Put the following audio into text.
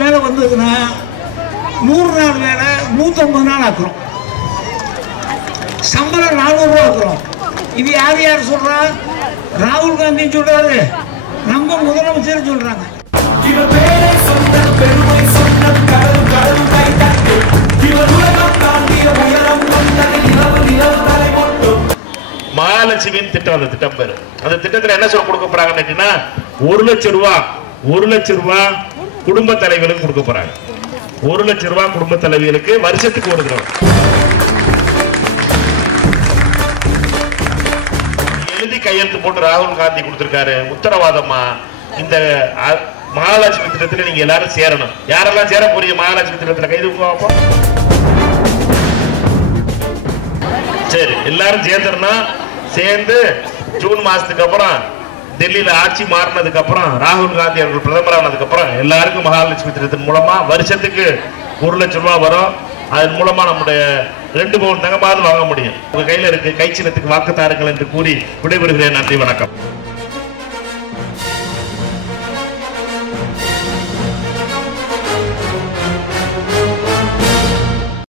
மேலே வந்ததுன்னா 100 நாள் வேலை 150 நாள் ஆக்குறோம். சம்பளம் 400 ரூபா ஆக்குறோம். இது யார் சொல்றா? ராகுல் காந்தி சொல்றாரு, நம்ம முதலமைச்சர் சொல்றாங்க. மகாலட்சுமியின் திட்டம், அந்த திட்டம் பேரு. அந்த திட்டத்தில் என்ன சொல்ல கொடுக்க போறாங்கன்னா 1 லட்சம் ரூபாய் குடும்ப தலைவர்களுக்கு கொடுக்க போறாங்க. 1 லட்சம் ரூபாய் குடும்ப தலைவர்களுக்கு வருஷத்துக்கு ஒரு தடவை எழுதி கையெழுத்து போட்டு ராகுல் காந்தி கொடுத்திருக்காரு. உத்தரவாதமா இந்த மகாலட்சுமி திட்டத்தில் நீங்க எல்லாரும் சேரணும். யாரெல்லாம் சேர போறீங்க மகாலட்சுமி திட்டத்தில்? கைது பார்ப்போம். சரி, எல்லாரும் சேர்ந்து ஜூன் மாசத்துக்கு அப்புறம் டெல்லியில ஆட்சி மாறினதுக்கு அப்புறம் ராகுல் காந்தி அவர்கள் பிரதமர் ஆனதுக்கு அப்புறம் எல்லாருக்கும் மகாலட்சுமி திட்டத்தின் மூலமா வருஷத்துக்கு 1 லட்சம் ரூபாய் வரும். அதன் மூலமா நம்முடைய 2 பவுன் தங்கமாவது வாங்க முடியும். உங்க கையில இருக்கு, கை சின்னத்துக்கு வாக்கு தாருங்கள் என்று கூறி விடைபெறுகிறேன். நன்றி, வணக்கம்.